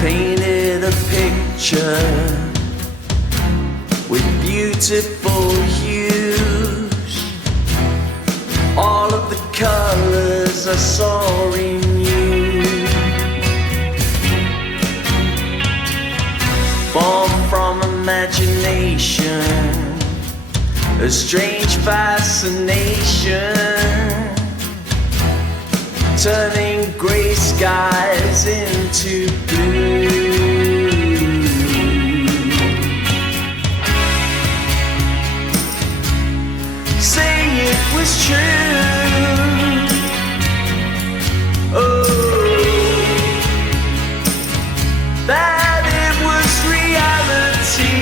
painted a picture with beautiful hues. All of the colors I saw in you, born from imagination, a strange fascination, turning gray skies into blue. Say it was true. Oh, that it was reality.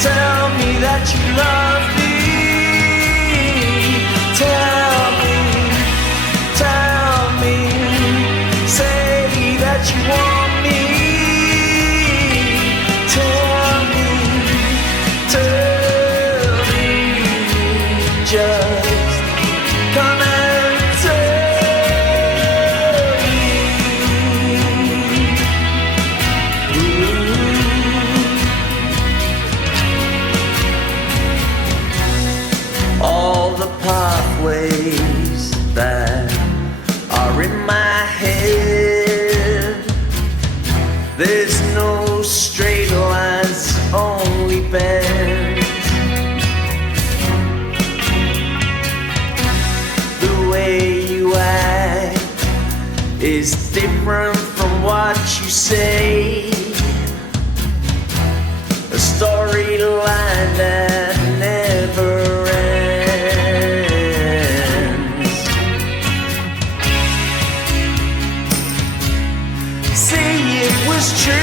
Tell me that you love me. Tell me, say that you want me. Tell me, just come and tell me. All the pathways that are in my head, there's no straight lines, only bends. The way you act is different from what you say, a storyline that never ends. Say it was true.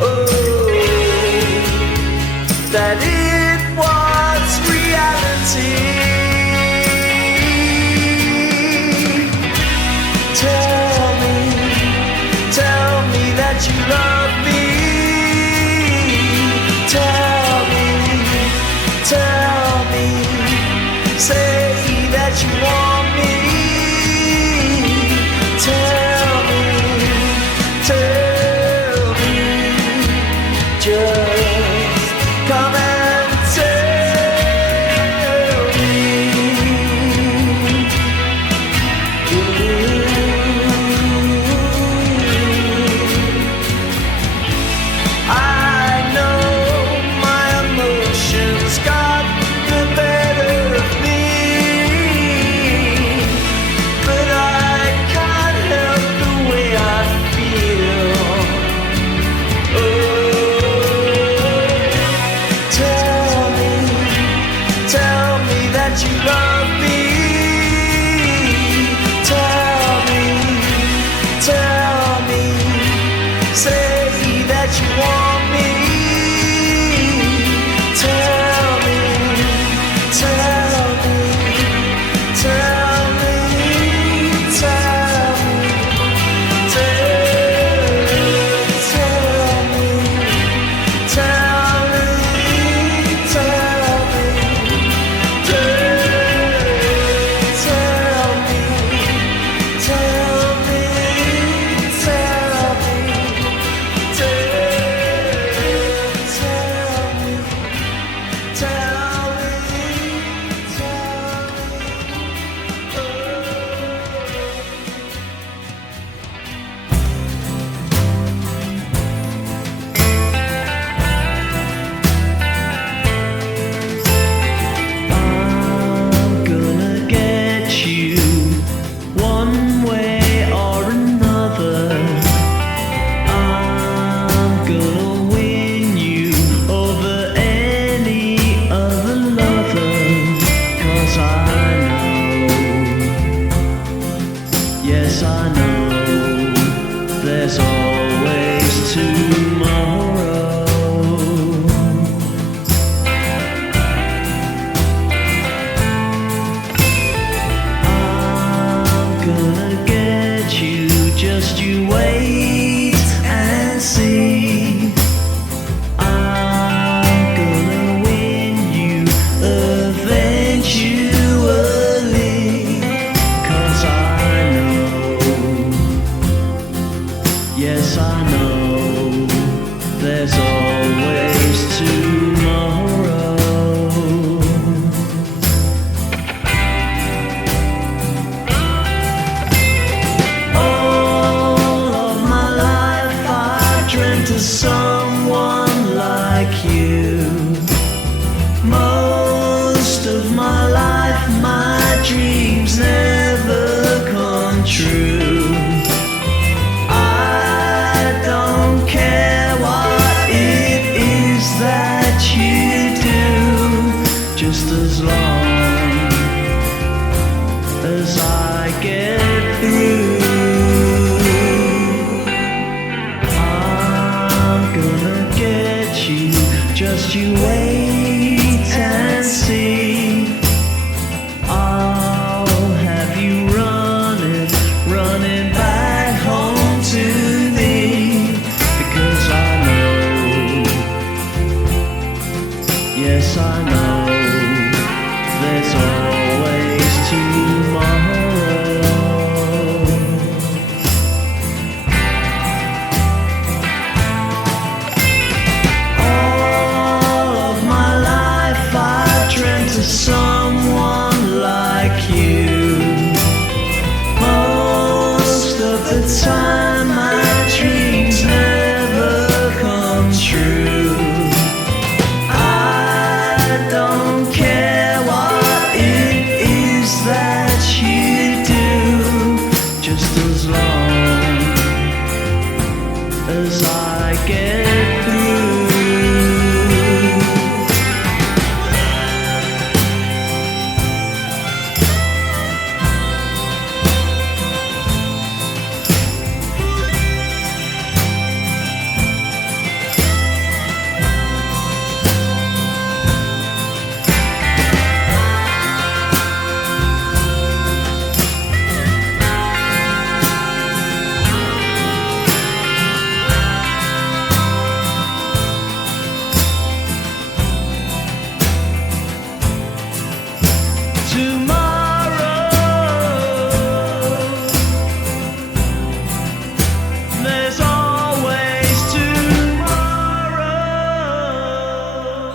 Oh, that it was reality. Tell me that you love me. Tell me, say that you want me. Tell me, just come and tell me. I know my emotions got the better of me, but I can't help the way I feel. Oh, tell me that you love me. Tell me, say that you want me. Tell me, tell me, tell me, tell me, tell me.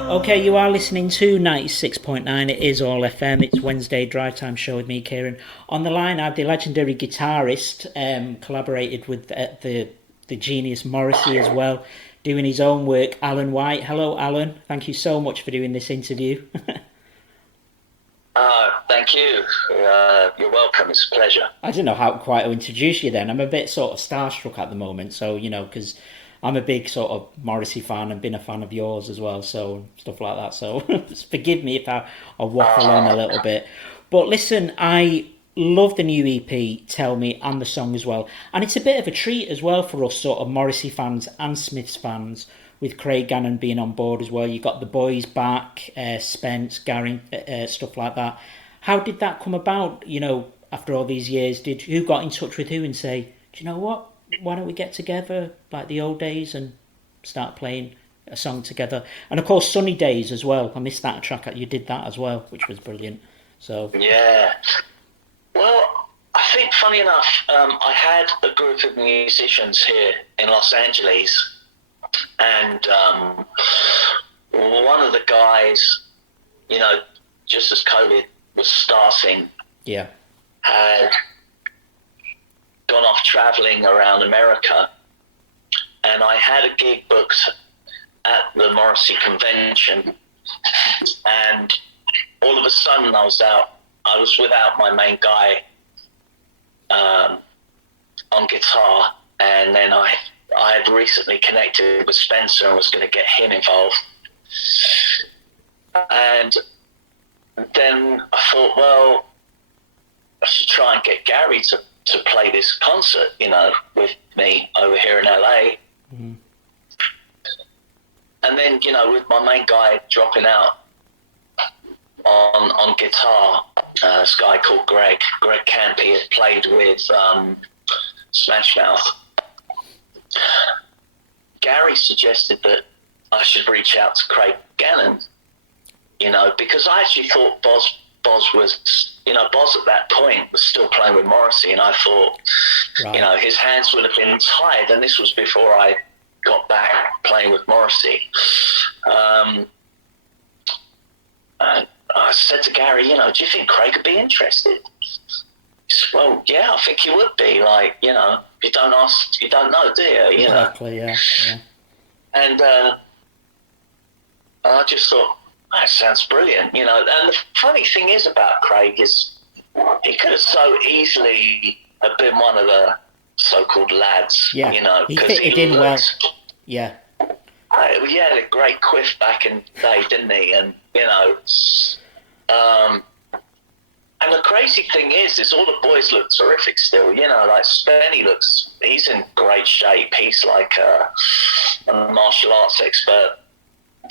Okay, you are listening to 96.9. It is All FM. It's Wednesday Drive Time Show with me, Kieran. On the line, I have the legendary guitarist, collaborated with the genius Morrissey as well, doing his own work, Alan White. Hello, Alan. Thank you so much for doing this interview. Thank you. You're welcome. It's a pleasure. I don't know how quite to introduce you then. I'm a bit sort of starstruck at the moment, so, you know, because I'm a big sort of Morrissey fan and been a fan of yours as well, so stuff like that. So forgive me if I waffle on a little bit. But listen, I love the new EP, Tell Me, and the song as well. And it's a bit of a treat as well for us sort of Morrissey fans and Smiths fans, with Craig Gannon being on board as well. You got the boys back, Spence, Gary, stuff like that. How did that come about, you know, after all these years? Who got in touch with who and say, do you know what? Why don't we get together like the old days and start playing a song together? And of course, Sunny Days as well. I missed that track. You did that as well, which was brilliant. So yeah. Well, I think, funny enough, I had a group of musicians here in Los Angeles, and one of the guys, you know, just as COVID was starting, had gone off traveling around America, and I had a gig booked at the Morrissey convention, and all of a sudden I was without my main guy on guitar, and then I had recently connected with Spencer and was going to get him involved, and then I thought, well, I should try and get Gary to play this concert, you know, with me over here in LA. Mm-hmm. And then, you know, with my main guy dropping out on guitar, this guy called Greg Campy had played with Smash Mouth. Gary suggested that I should reach out to Craig Gannon, you know, because I actually thought Boz was, you know, Boz at that point was still playing with Morrissey, and I thought, right, you know, his hands would have been tied, and this was before I got back playing with Morrissey. And I said to Gary, you know, do you think Craig would be interested? He said, well, yeah, I think he would be. Like, you know, if you don't ask, you don't know, do you? You exactly, know? Yeah. And I just thought, that sounds brilliant, you know. And the funny thing is about Craig is he could have so easily have been one of the so-called lads, you know. He did well. Yeah. He had a great quiff back in the day, didn't he? And, you know, and the crazy thing is all the boys look terrific still, you know, like Spenny he's in great shape. He's like a martial arts expert.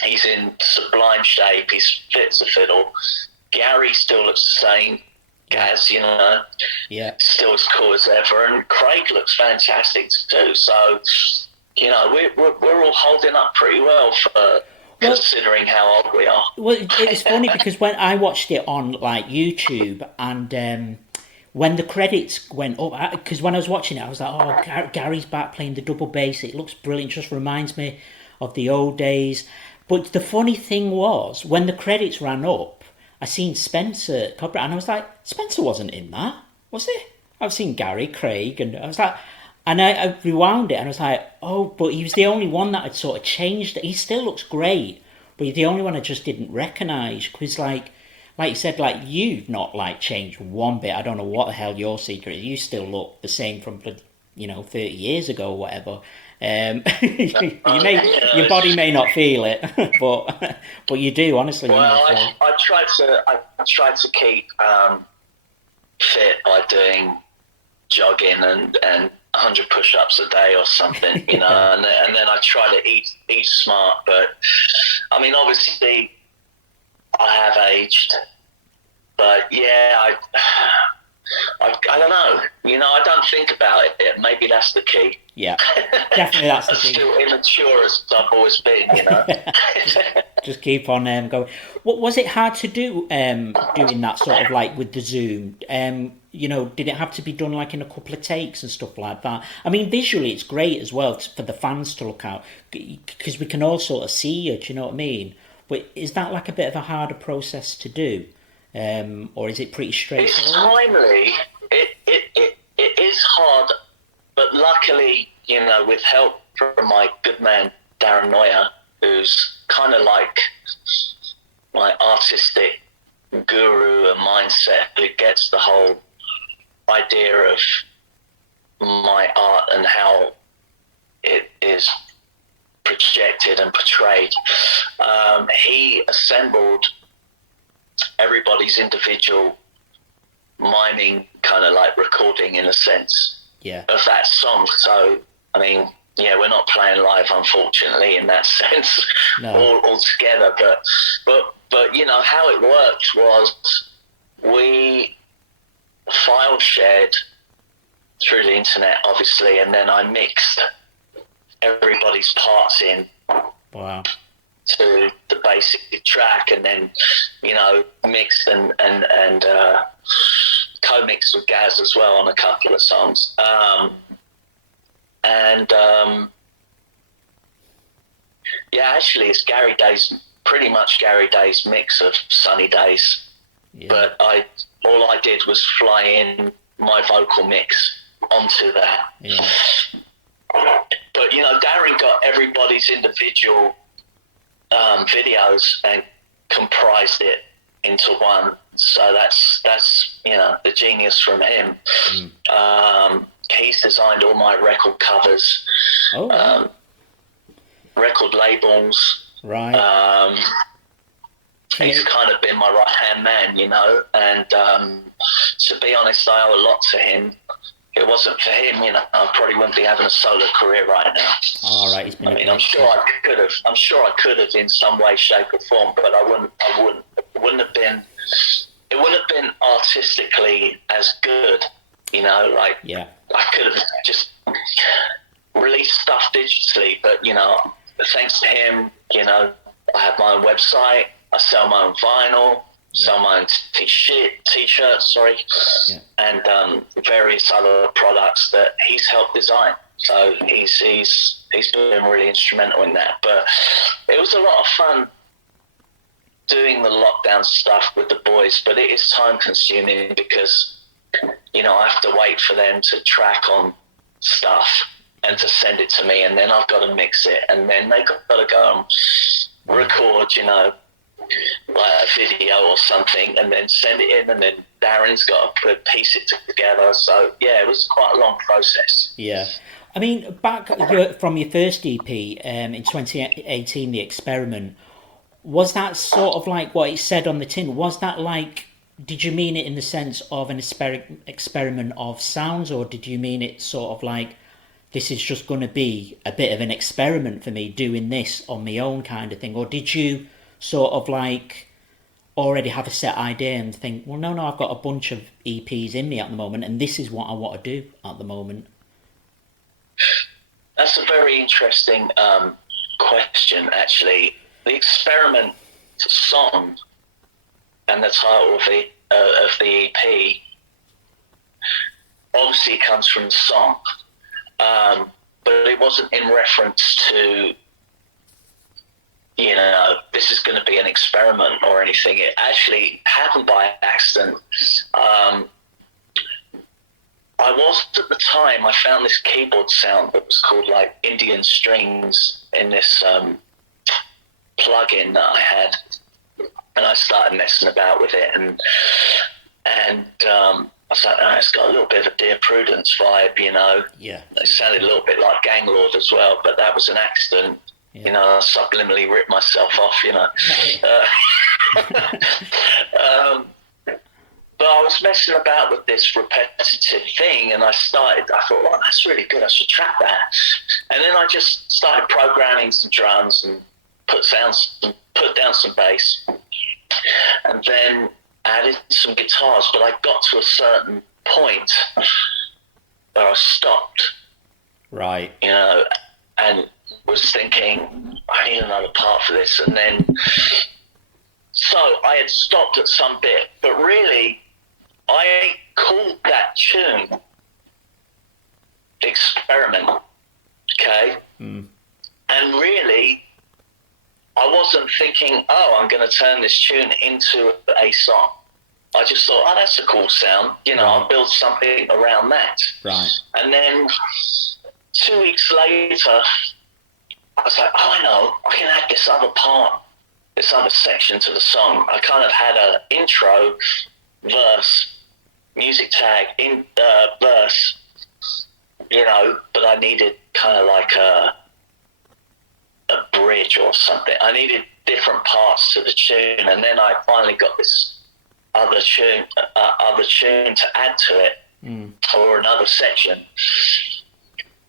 He's in sublime shape. He's fit as a fiddle. Gary still looks the same, Gaz, you know. Yeah. Still as cool as ever. And Craig looks fantastic too. So, you know, we're all holding up pretty well for considering how old we are. Well, it was funny because when I watched it on like YouTube, and when the credits went up, because when I was watching it, I was like, oh, Gary's back playing the double bass. It looks brilliant. Just reminds me of the old days. But the funny thing was, when the credits ran up, I seen Spencer, and I was like, Spencer wasn't in that, was he? I've seen Gary, Craig, and I was like, and I rewound it, and I was like, oh, but he was the only one that had sort of changed. He still looks great, but he's the only one I just didn't recognise, because like you said, like, you've not like changed one bit. I don't know what the hell your secret is. You still look the same from, 30 years ago or whatever. Your body may not feel it, but you do, honestly. Well, I tried to keep fit by doing jogging and 100 push-ups a day or something, you know, and then I try to eat smart. But I mean, obviously, I have aged, but yeah, I don't know. You know, I don't think about it. Maybe that's the key. Yeah, definitely that's the key. Still immature as I've always been, you know. just keep on going. What was it hard to do doing that sort of like with the Zoom? You know, did it have to be done like in a couple of takes and stuff like that? I mean, visually it's great as well for the fans to look out, because we can all sort of see you. Do you know what I mean? But is that like a bit of a harder process to do, or is it pretty It's straightforward? timely. It is hard, but luckily, you know, with help from my good man Darren Neuer, who's kind of like my artistic guru and mindset, who gets the whole idea of my art and how it is projected and portrayed. He assembled everybody's individual miming, kind of like recording in a sense Yeah. of that song. So, I mean, yeah, we're not playing live, unfortunately, in that sense, No. all together. But you know, how it worked was we file shared through the internet, obviously, and then I mixed everybody's parts in Wow. to the basic track, and then, you know, mixed and co-mixed with Gaz as well on a couple of songs. Yeah, actually, it's pretty much Gary Day's mix of Sunny Days. Yeah. But all I did was fly in my vocal mix onto that. Yeah. But, you know, Darren got everybody's individual videos and comprised it into one. So that's you know, the genius from him. He's designed all my record covers, Oh. record labels. Right. He's kind of been my right-hand man, you know, and to be honest, I owe a lot to him. If it wasn't for him, you know, I probably wouldn't be having a solo career right now. All right. It's been. I mean, I'm sure I could have in some way, shape, or form, but I wouldn't. It wouldn't have been artistically as good, you know. Like, Yeah. I could have just released stuff digitally, but, you know, thanks to him, you know, I have my own website. I sell my own vinyl, sell my own t-shirts, Yeah. and various other products that he's helped design. So he's been really instrumental in that. But it was a lot of fun doing the lockdown stuff with the boys, but it is time consuming because, you know, I have to wait for them to track on stuff and to send it to me, and then I've got to mix it, and then they've got to go and record, you know, like a video or something, and then send it in, and then Darren's got to piece it together. So yeah, it was quite a long process. Yeah. I mean, back from your first EP in 2018, The Experiment, was that sort of like what it said on the tin? Was that like, did you mean it in the sense of an experiment of sounds, or did you mean it sort of like, this is just going to be a bit of an experiment for me doing this on my own kind of thing? Or did you sort of like already have a set idea and think, well, no, I've got a bunch of EPs in me at the moment, and this is what I want to do at the moment? That's a very interesting question, actually. The Experiment song and the title of the EP obviously comes from the song, but it wasn't in reference to, you know, this is going to be an experiment or anything. It actually happened by accident. I was at the time, I found this keyboard sound that was called like Indian strings in this plugin that I had, and I started messing about with it, and I was like, oh, it's got a little bit of a Dear Prudence vibe, you know. Yeah. It sounded a little bit like Gang Lord as well, but that was an accident. Yeah. You know, I subliminally ripped myself off, you know. But I was messing about with this repetitive thing, and I thought, well, that's really good, I should track that. And then I just started programming some drums and put down some bass, and then added some guitars. But I got to a certain point where I stopped, Right. you know, and was thinking, I need another part for this. And then, so I had stopped at some bit, but really, I called that tune Experiment, okay? And really, I wasn't thinking, oh, I'm going to turn this tune into a song. I just thought, oh, that's a cool sound. You know, I'll build something around that. Right. And then 2 weeks later, I was like, oh, I know, I can add this other part, this other section to the song. I kind of had an intro, verse, music tag, verse, you know, but I needed kind of like a bridge or something. I needed different parts to the tune, and then I finally got this other tune to add to it, or another section.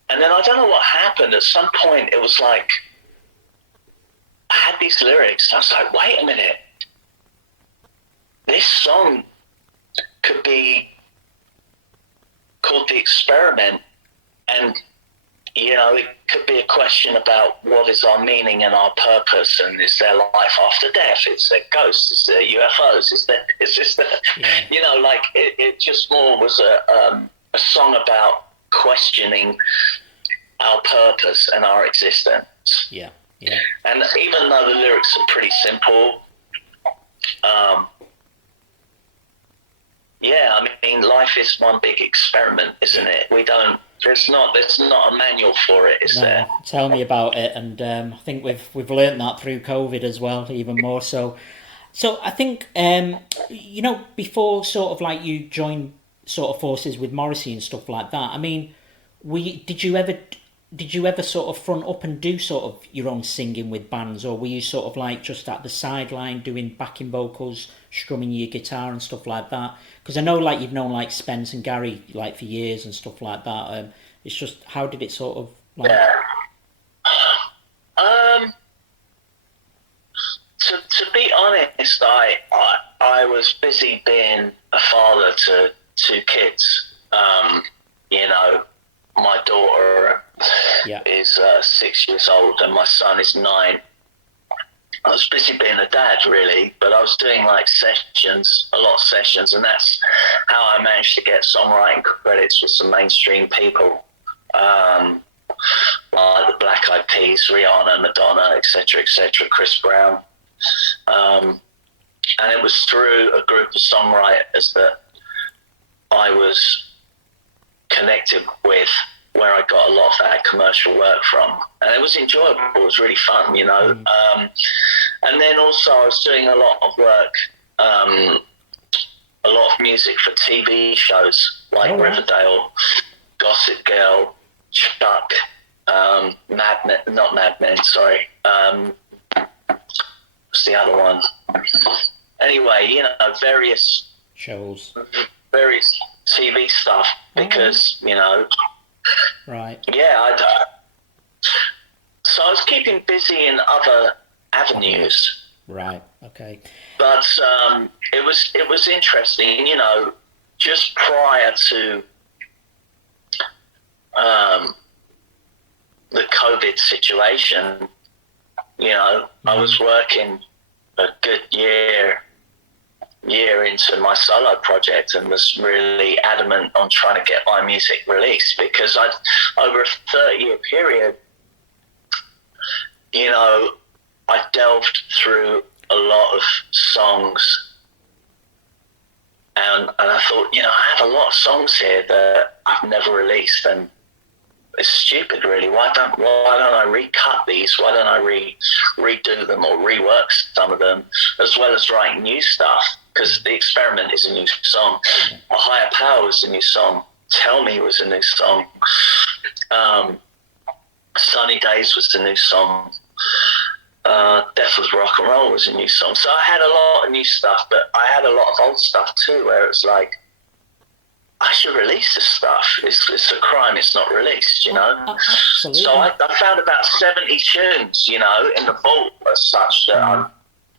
And then I don't know what happened. At some point, it was like I had these lyrics. And I was like, wait a minute, this song could be called The Experiment, and you know, it could be a question about what is our meaning and our purpose, and is there life after death? Is there ghosts? Is there UFOs? Is this the, you know, like it just more was a song about questioning our purpose and our existence. Yeah. And even though the lyrics are pretty simple, I mean, life is one big experiment, isn't it? There's not a manual for it, is there? Tell me about it, and I think we've learned that through COVID as well, even more so. So I think you know, before sort of like you joined sort of forces with Morrissey and stuff like that. I mean, did you ever sort of front up and do sort of your own singing with bands, or were you sort of like just at the sideline doing backing vocals, strumming your guitar and stuff like that? Because I know like you've known like Spence and Gary like for years and stuff like that. It's just, how did it sort of like? To be honest, I was busy being a father to 2 kids. You know, my daughter is 6 years old and my son is 9. I was busy being a dad, really, but I was doing like a lot of sessions, and that's how I managed to get songwriting credits with some mainstream people, like the Black Eyed Peas, Rihanna, Madonna, etc., Chris Brown. And it was through a group of songwriters that I was connected with, where I got a lot of that commercial work from, and it was enjoyable. It was really fun, you know. And then also I was doing a lot of work, a lot of music for TV shows like Riverdale, Gossip Girl, Chuck, Mad Men, sorry. What's the other one? Anyway, you know, various shows, various TV stuff, because you know. Right. Yeah, so I was keeping busy in other avenues. Right. Okay. But it was interesting, you know. Just prior to the COVID situation, you know, I was working a good year into my solo project, and was really adamant on trying to get my music released, because over a 30-year period, you know, I delved through a lot of songs, and I thought, you know, I have a lot of songs here that I've never released, and it's stupid, really. Why don't I recut these? Why don't I redo them or rework some of them, as well as write new stuff? Because The Experiment is a new song. A Higher Power was a new song. Tell Me was a new song. Sunny Days was a new song. Death Was Rock and Roll was a new song. So I had a lot of new stuff, but I had a lot of old stuff too, where it's like, I should release this stuff. It's a crime it's not released, you know? Absolutely. So I found about 70 tunes, you know, in the vault as such that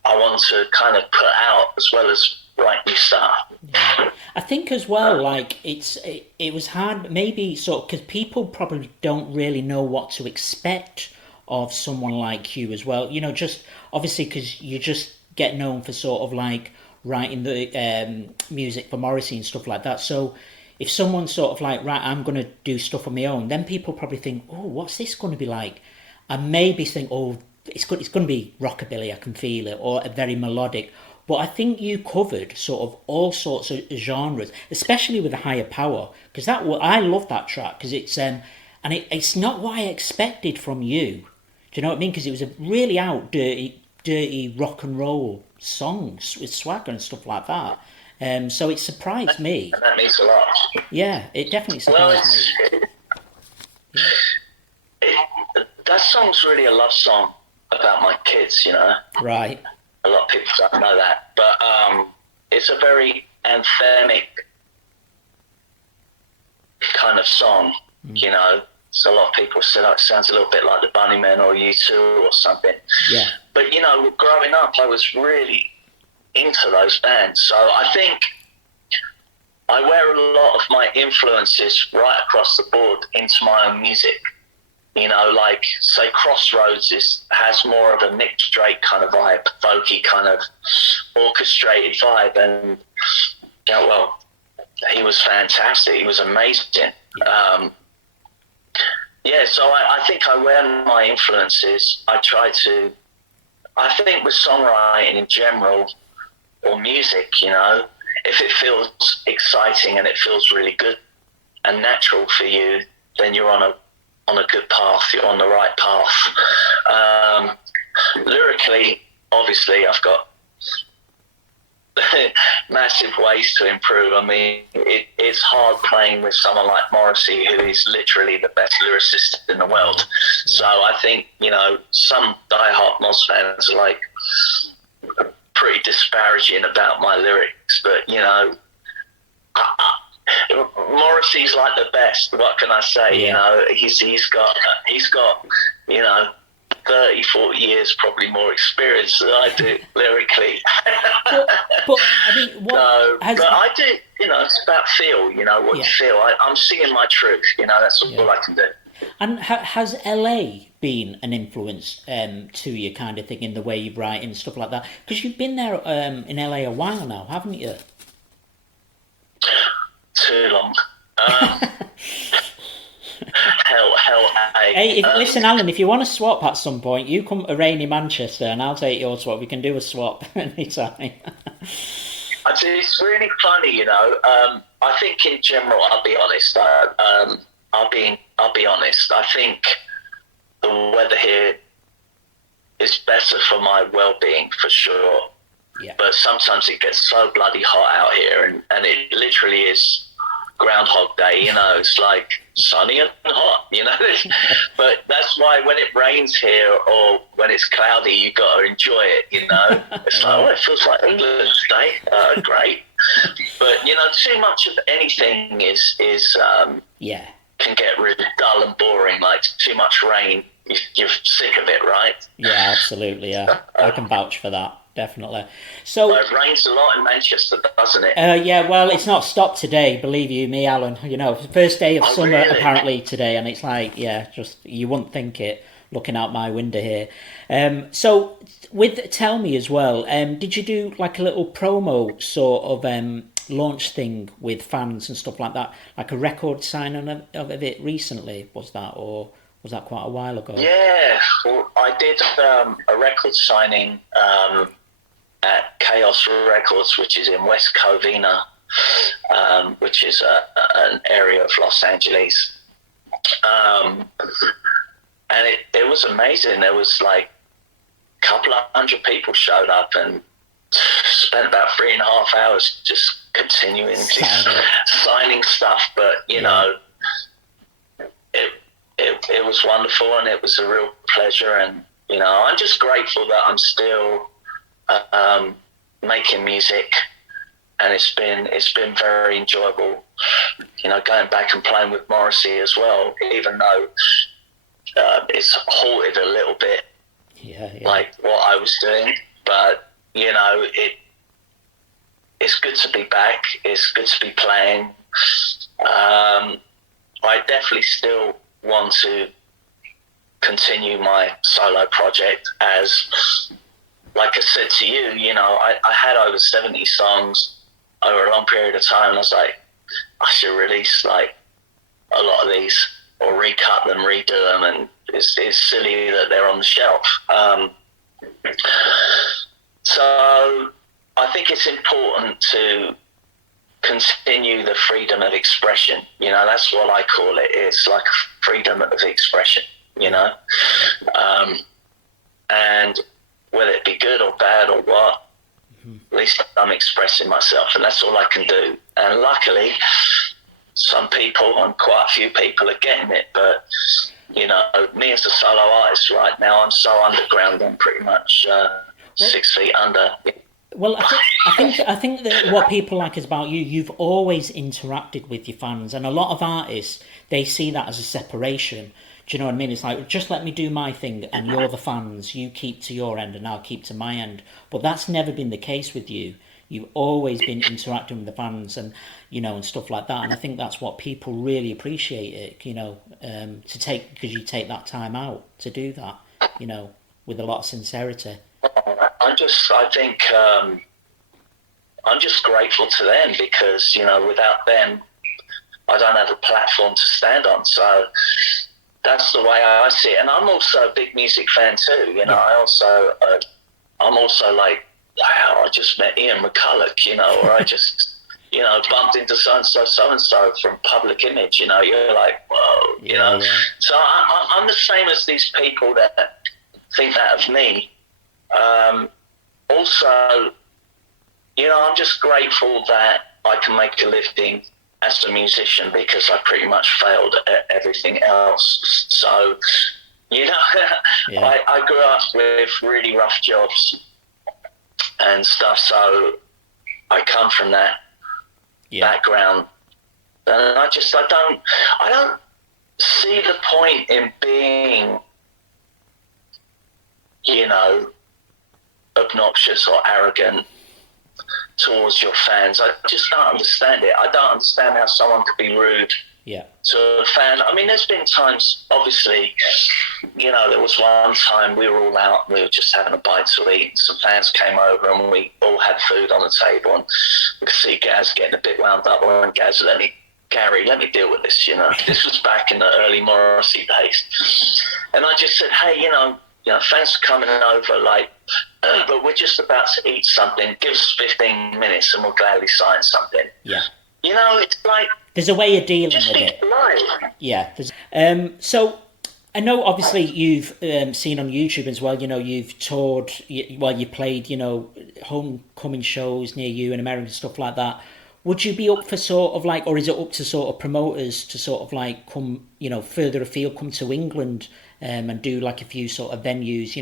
I want to kind of put out, as well as write new stuff. Yeah. I think as well, like it was hard, maybe sort of, because people probably don't really know what to expect of someone like you as well. You know, just obviously because you just get known for sort of like writing the music for Morrissey and stuff like that. So if someone's sort of like, right, I'm going to do stuff on my own, then people probably think, oh, what's this going to be like? And maybe think, oh, it's good. It's going to be rockabilly. I can feel it, or a very melodic. But I think you covered sort of all sorts of genres, especially with the Higher Power, because I love that track because it's not what I expected from you. Do you know what I mean? Because it was a really dirty rock and roll songs with swagger and stuff like that. So it surprised me. And that means a lot. Yeah, it definitely surprised me. That song's really a love song about my kids, you know. Right. A lot of people don't know that, but it's a very anthemic kind of song, you know. So a lot of people say that sounds a little bit like the Bunnymen or U2 or something. Yeah. But, you know, growing up, I was really into those bands. So I think I wear a lot of my influences right across the board into my own music. You know, like, say, Crossroads has more of a Nick Drake kind of vibe, folky kind of orchestrated vibe. And, you know, well, he was fantastic. He was amazing. Yeah, so I think I wear my influences. I think with songwriting in general, or music, you know, if it feels exciting and it feels really good and natural for you, then you're on a good path, you're on the right path. Lyrically, obviously, I've got massive ways to improve. I mean, it's hard playing with someone like Morrissey, who is literally the best lyricist in the world. So I think, you know, some diehard Moz fans are like pretty disparaging about my lyrics, but, you know, Morrissey's like the best. What can I say? Yeah. You know, he's got you know, 30, 40 years probably more experience than I do lyrically. but I mean, but I do. You know, it's about feel. You know what you feel. I'm singing my truth. You know, that's all I can do. And has LA been an influence to you, kind of thing, in the way you write and stuff like that? Because you've been there in LA a while now, haven't you? Too long. Hell, Hey, listen, Alan, if you want to swap at some point, you come to rainy Manchester and I'll take your swap. We can do a swap anytime. It's really funny, you know. I think in general, I'll be honest. I'll be honest. I think the weather here is better for my well-being, for sure. Yeah. But sometimes it gets so bloody hot out here, and it literally is Groundhog Day, you know. It's like sunny and hot, you know. But that's why when it rains here or when it's cloudy, you got to enjoy it, you know. It's like, it feels like England today. Great. But, you know, too much of anything is can get really dull and boring. Like too much rain, you're sick of it, right? Yeah, absolutely. Yeah, I can vouch for that. Definitely. So it rains a lot in Manchester, doesn't it? Yeah, well, it's not stopped today, believe you me, Alan. You know, first day of summer really? Apparently today, and it's like, just you wouldn't think it looking out my window here. So with Tell Me as well, did you do like a little promo sort of launch thing with fans and stuff like that, like a record signing of it recently? Was that, or was that quite a while ago? Yeah, well, I did a record signing at Chaos Records, which is in West Covina, which is an area of Los Angeles. And it was amazing. There was like a couple of hundred people showed up and spent about 3.5 hours just continuing signing stuff. But, you know, it was wonderful, and it was a real pleasure. And, you know, I'm just grateful that I'm still making music, and it's been very enjoyable, you know, going back and playing with Morrissey as well, even though it's halted a little bit, like what I was doing. But, you know, it's good to be back. It's good to be playing. I definitely still want to continue my solo project, as, like I said to you, you know, I had over 70 songs over a long period of time, and I was like, I should release like a lot of these or recut them, redo them, and it's silly that they're on the shelf. So I think it's important to continue the freedom of expression. That's what I call it. It's like freedom of expression, and whether it be good or bad or what, at least I'm expressing myself, and that's all I can do. And luckily, some people, and quite a few people, are getting it. But me as a solo artist right now, I'm so underground. I'm pretty much 6 feet under. Well, I think that what people like is about you. You've always interacted with your fans, and a lot of artists, they see that as a separation. Do you know what I mean? It's like, just let me do my thing, and you're the fans. You keep to your end, and I'll keep to my end. But that's never been the case with you. You've always been interacting with the fans, and and stuff like that. And I think that's what people really appreciate it. Because you take that time out to do that. With a lot of sincerity. I'm just grateful to them because, without them, I don't have a platform to stand on. So that's the way I see it. And I'm also a big music fan too. Yeah. I'm also like, wow, I just met Ian McCulloch, or I just, bumped into so-and-so from Public Image, you're like, whoa, Yeah. So I'm the same as these people that think that of me. Also, I'm just grateful that I can make a living as a musician because I pretty much failed at everything else. So, Yeah. I grew up with really rough jobs and stuff. So I come from that background, and I don't see the point in being, obnoxious or arrogant towards your fans. I just don't understand it. I don't understand how someone could be rude to a fan. I mean, there's been times, obviously, there was one time we were all out and we were just having a bite to eat. Some fans came over and we all had food on the table, and we could see Gaz getting a bit wound up. And Gaz, Gary, let me deal with this, This was back in the early Morrissey days. And I just said, hey, fans are coming over, but we're just about to eat something. Give us 15 minutes and we'll gladly sign something. Yeah. It's like... There's a way of dealing just with be it. polite. Yeah. So I know obviously you've seen on YouTube as well, you've toured, you played, homecoming shows near you in America and stuff like that. Would you be up for sort of or is it up to sort of promoters to sort of come, further afield, come to England and do a few sort of venues,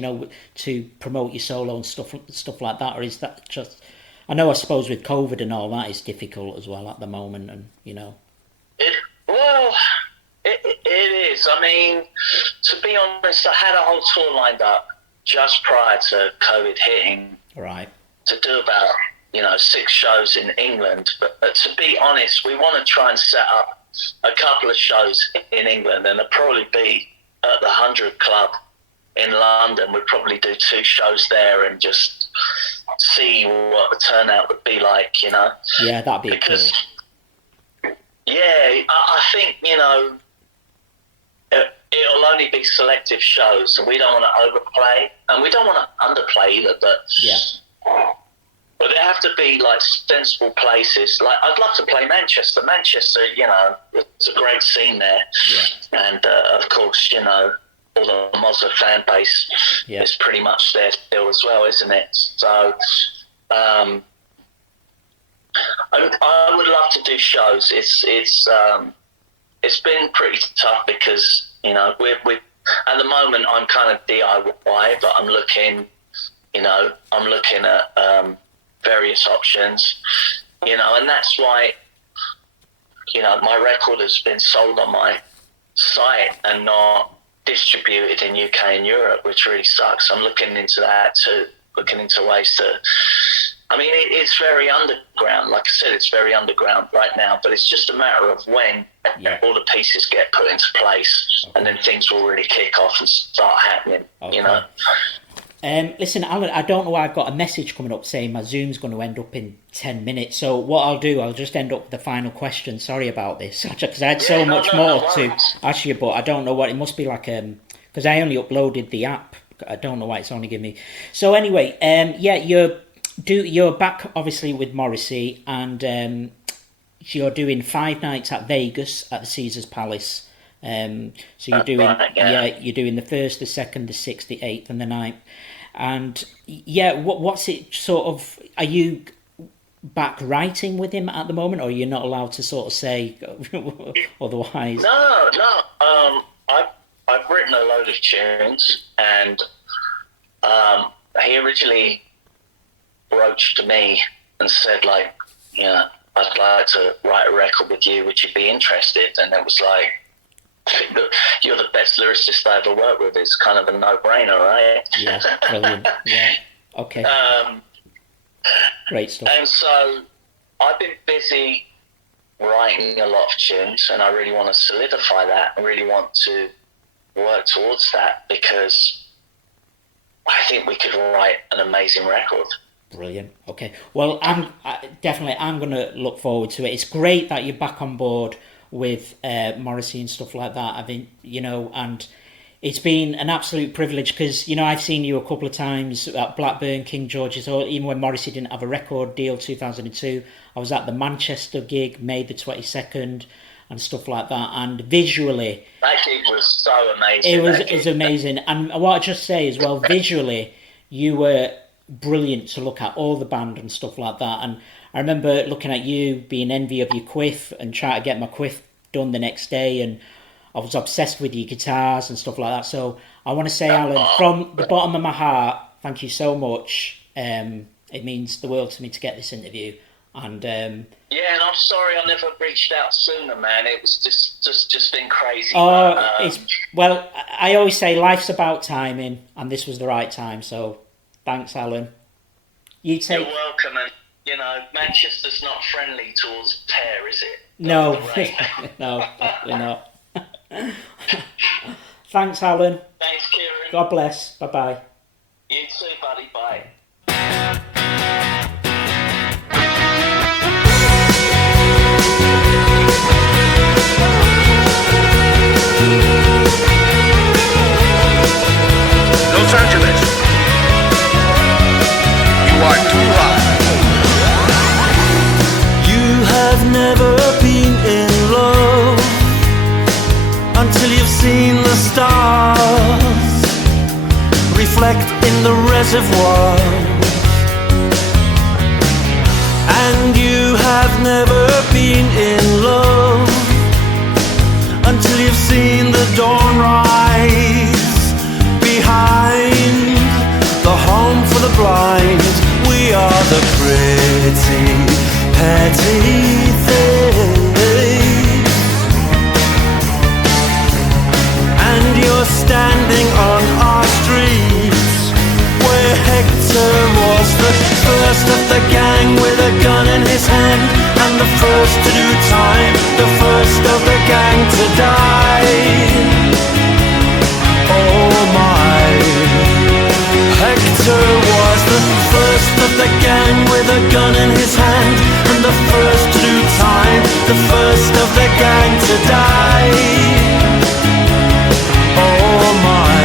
to promote your solo and stuff like that? Or is that just, I suppose with COVID and all that, it's difficult as well at the moment, and It is. I mean, to be honest, I had a whole tour lined up just prior to COVID hitting. Right. To do about 6 shows in England, but to be honest, we want to try and set up a couple of shows in England, and it'll probably be at the 100 Club in London. We'd probably do 2 shows there and just see what the turnout would be like, Yeah, that'd be cool. Yeah, I think, it'll only be selective shows, and we don't want to overplay, and we don't want to underplay either, but they have to be sensible places. I'd love to play Manchester. Manchester, it's a great scene there. Yeah. And of course, all the Mozza fan base is pretty much there still as well, isn't it? So I would love to do shows. It's been pretty tough because we at the moment I'm kind of DIY, but I'm looking at various options, and that's why my record has been sold on my site and not distributed in UK and Europe, which really sucks. I'm looking into that too, looking into ways to... I mean, it's very underground. Like I said, it's very underground right now, but it's just a matter of when all the pieces get put into place, and then things will really kick off and start happening, Listen, Alan, I don't know why I've got a message coming up saying my Zoom's going to end up in 10 minutes. So what I'll do, I'll just end up with the final question. Sorry about this, because I had so much more to ask you, but I don't know what it must be like. Because I only uploaded the app. I don't know why it's only giving me. So anyway, you're back obviously with Morrissey, and you're doing 5 nights at Vegas at the Caesars Palace. So you're doing you're doing the 1st, the 2nd, the 6th, the 8th, and the 9th. And what's it sort of? Are you back writing with him at the moment, or you're not allowed to sort of say otherwise? No. I've written a load of tunes, and he originally broached to me and said, like, I'd like to write a record with you. Would you be interested? And it was like, you're the best lyricist I ever worked with. It's kind of a no-brainer, right? Yeah, brilliant. Yeah, okay. Great stuff. And so I've been busy writing a lot of tunes, and I really want to solidify that. I really want to work towards that, because I think we could write an amazing record. Brilliant. Okay. Well, I'm going to look forward to it. It's great that you're back on board with Morrissey and stuff like that. I mean, and it's been an absolute privilege, because I've seen you a couple of times at Blackburn, King George's, or even when Morrissey didn't have a record deal, 2002. I was at the Manchester gig, May the 22nd, and stuff like that. And visually, that gig was so amazing. It was amazing. And what I just say as well, visually, you were brilliant to look at, all the band and stuff like that. And I remember looking at you, being envy of your quiff, and trying to get my quiff done the next day, and I was obsessed with your guitars and stuff like that. So I want to say, Alan, from the bottom of my heart, thank you so much. It means the world to me to get this interview. And and I'm sorry I never reached out sooner, man. It was just been crazy. I always say life's about timing, and this was the right time. So thanks, Alan. You're welcome. And Manchester's not friendly towards hair, is it? No, no, definitely not. Thanks, Alan. Thanks, Kieran. God bless. Bye-bye. You too, buddy. Bye. Los Angeles, you are too hot. You have never been in love until you've seen the stars reflect in the reservoir. And you have never been in love until you've seen the dawn rise behind the home for the blind. We are the pretty, petty things, and you're standing on our streets, where Hector was the first of the gang with a gun in his hand, and the first to do time, the first of the gang to die. Oh my, Hector was the first of the gang with a gun in his hand, and the first to do time, the first of the gang to die. Oh my,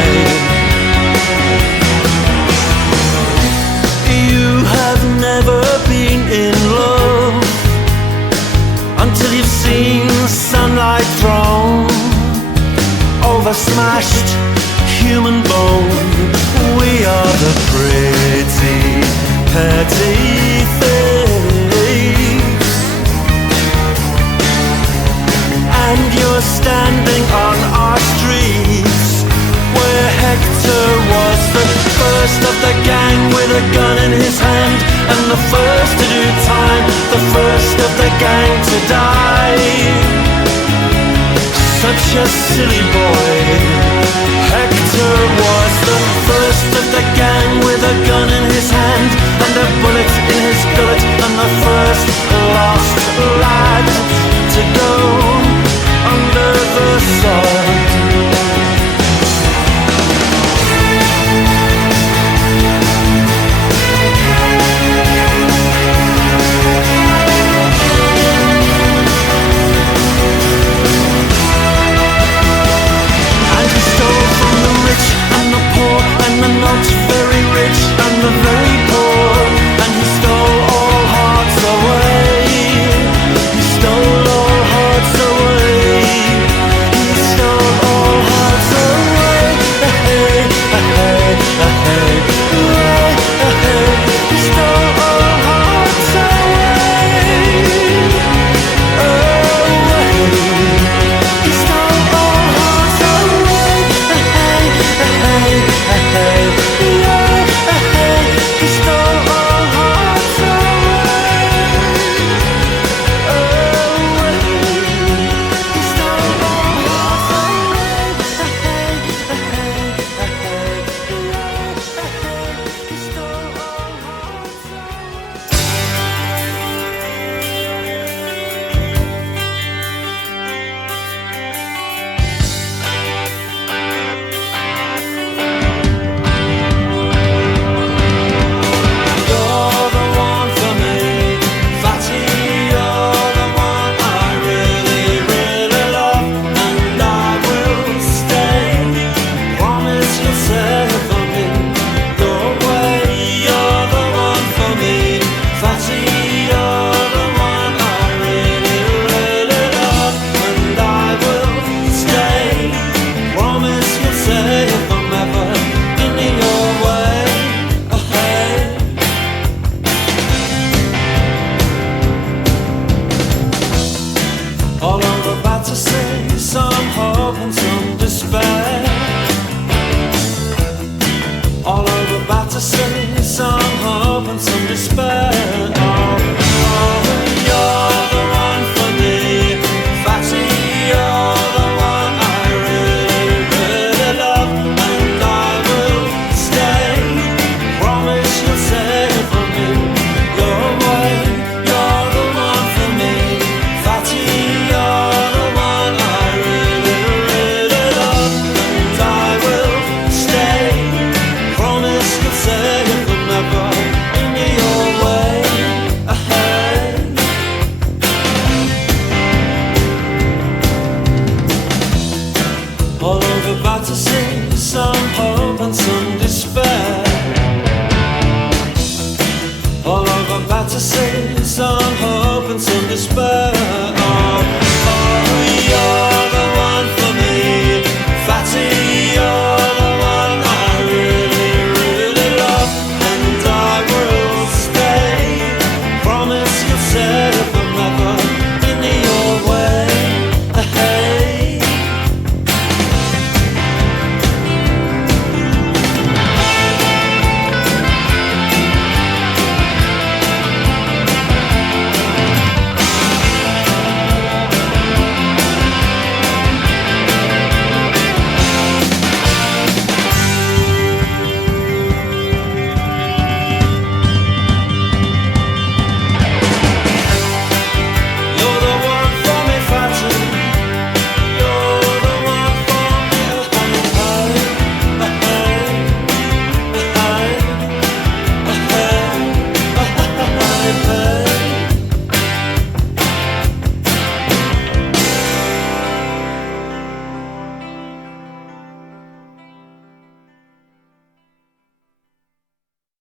you have never been in love until you've seen sunlight thrown over smashed human bone. We are the pretty, petty things, and you're standing on our streets, where Hector was the first of the gang with a gun in his hand, and the first to do time, the first of the gang to die. Such a silly boy. Hector was the first of the gang with a gun in his hand and a bullet in his gullet, and the first lost lad to go under the sod. to sing.